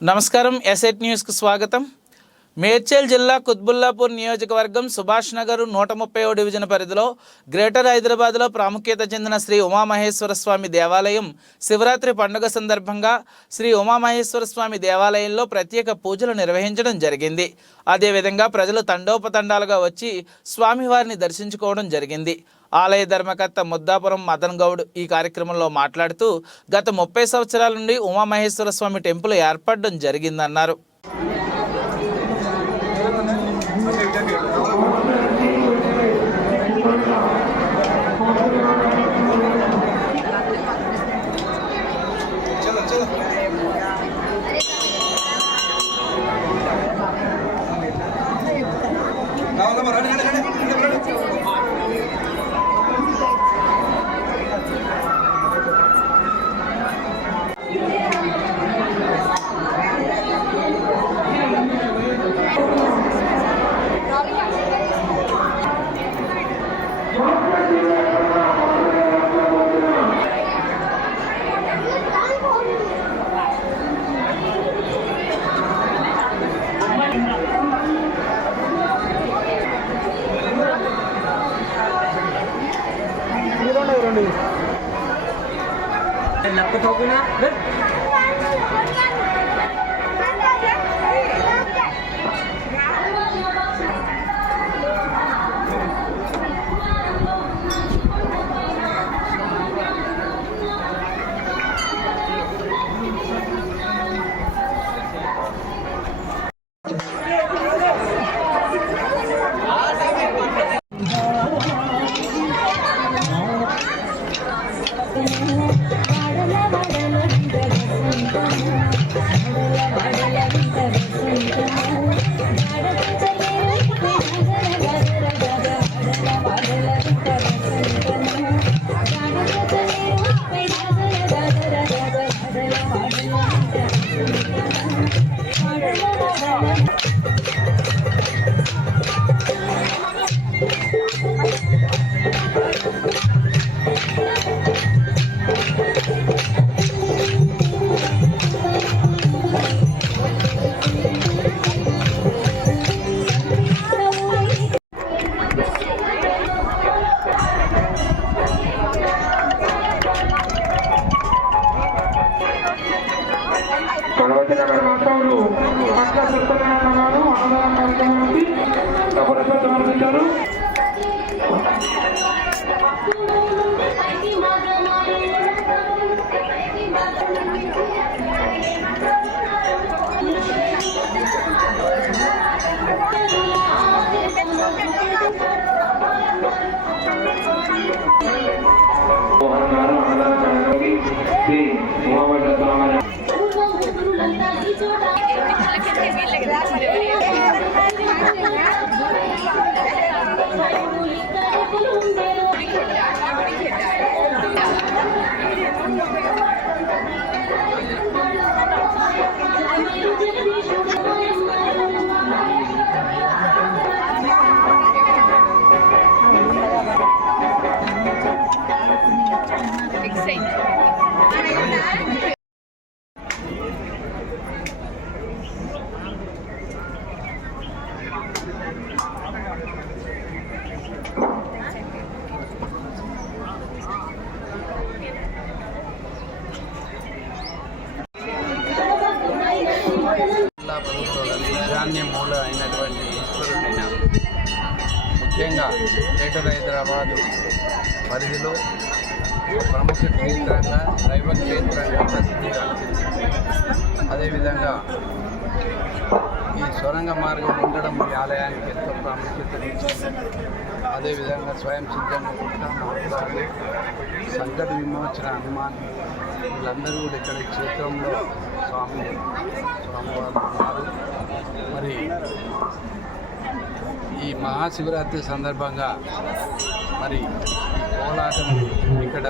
నమస్కారం. ఎస్ఎట్ న్యూస్కు స్వాగతం. మేడ్చల్ జిల్లా కుత్బుల్లాపూర్ నియోజకవర్గం సుభాష్ నగర్ 130వ డివిజన్ పరిధిలో గ్రేటర్ హైదరాబాద్లో ప్రాముఖ్యత చెందిన శ్రీ ఉమామహేశ్వర స్వామి దేవాలయం శివరాత్రి పండుగ సందర్భంగా శ్రీ ఉమామహేశ్వర స్వామి దేవాలయంలో ప్రత్యేక పూజలు నిర్వహించడం జరిగింది. అదేవిధంగా ప్రజలు తండోపతండాలుగా వచ్చి స్వామివారిని దర్శించుకోవడం జరిగింది. ఆలయ ధర్మకర్త ముద్దాపురం మదన్ గౌడ్ ఈ కార్యక్రమంలో మాట్లాడుతూ గత 30 సంవత్సరాల నుండి ఉమామహేశ్వర స్వామి టెంపుల్ ఏర్పడడం జరిగిందన్నారు. ఈశాన్య మూల అయినటువంటి ఈశ్వరుడైన ముఖ్యంగా గ్రేటర్ హైదరాబాదు పరిధిలో ప్రముఖ క్షేత్రంగా దైవ క్షేత్రంగా ప్రసిద్ధిగాంచింది. అదేవిధంగా ఈ సొరంగ మార్గం ఉండడం ఈ ఆలయానికి ఎంతో ప్రాముఖ్యతనిచ్చింది. అదేవిధంగా స్వయం సిద్ధంగా పుట్టాలు సంకట విమోచన హనుమాన్ వీళ్ళందరూ కూడా ఇక్కడ క్షేత్రంలో స్వామివారు ఉన్నారు. మరి ఈ మహాశివరాత్రి సందర్భంగా మరి కోలాటం ఇక్కడ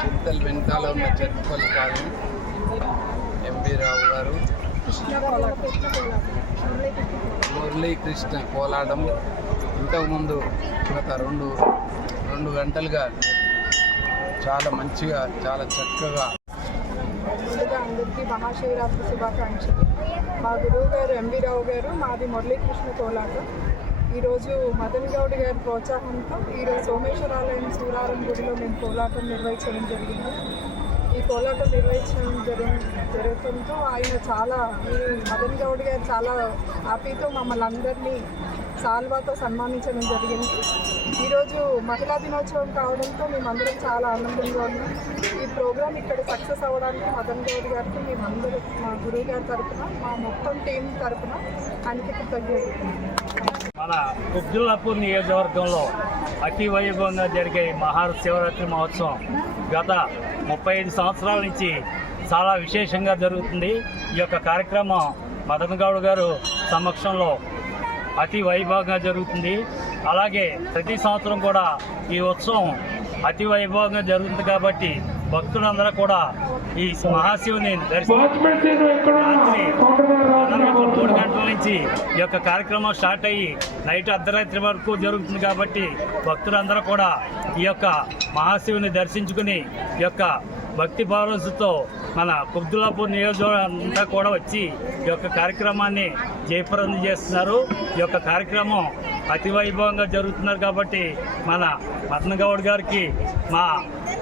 చింతల్ వెనకాల ఉన్న చెరుపల్లి కాదు ఎంపీ రావు గారు మురళీకృష్ణ కోలాటం ఇంతకుముందు గత రెండు గంటలుగా చాలా మంచిగా చాలా చక్కగా. ముందుగా అందరికీ మహాశివరాత్రి శుభాకాంక్షలు. మా గురువు గారు ఎంవి రావు గారు, మాది మురళీకృష్ణ కోలాటం. ఈరోజు మదన్ గౌడ్ గారి ప్రోత్సాహంతో ఈరోజు సోమేశ్వరాలయం సూరారం గుడిలో మేము కోలాటం నిర్వహించడం జరిగింది. ఈ కోలాటం నిర్వహించడం జరగడంతో ఆయన చాలా మదన్ గౌడ్ గారు చాలా హ్యాపీతో మమ్మల్ని అందరినీ సాల్వాతో సన్మానించడం జరిగింది. ఈరోజు మహిళా దినోత్సవం కావడంతో మేమందరం చాలా ఆనందంగా ఉన్నాం. ఈ ప్రోగ్రాం ఇక్కడ సక్సెస్ అవ్వడానికి మదన్ గౌడ్ గారికి మేమందరం మా గురువు గారి తరఫున మా మొత్తం టీం తరఫున ఆయనకి కృతజ్ఞతలు. మన కుబ్దుల్లాపూర్ నియోజకవర్గంలో అతి వైభవంగా జరిగే మహాశివరాత్రి మహోత్సవం గత 35 సంవత్సరాల నుంచి చాలా విశేషంగా జరుగుతుంది. ఈ యొక్క కార్యక్రమం మదన్ గౌడ్ గారు సమక్షంలో అతి వైభవంగా జరుగుతుంది. అలాగే ప్రతి సంవత్సరం కూడా ఈ ఉత్సవం అతి వైభవంగా జరుగుతుంది కాబట్టి భక్తులందరూ కూడా ఈ మహాశివుని రాత్రి 3 గంటల నుంచి ఈ యొక్క కార్యక్రమం స్టార్ట్ అయ్యి నైట్ అర్ధరాత్రి వరకు జరుగుతుంది కాబట్టి భక్తులందరూ కూడా ఈ యొక్క మహాశివుని దర్శించుకుని ఈ యొక్క భక్తి భావనతో మన కుబ్దుల్లాపూర్ నియోజకవర్గం అంతా కూడా వచ్చి ఈ యొక్క కార్యక్రమాన్ని జయప్రదం చేస్తున్నారు. ఈ యొక్క కార్యక్రమం అతి వైభవంగా జరుగుతున్నారు కాబట్టి మన మదన్ గౌడ్ గారికి మా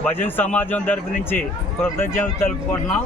భజన్ సమాజం తరపు నుంచి కృతజ్ఞతలు తెలుపుకుంటున్నాం.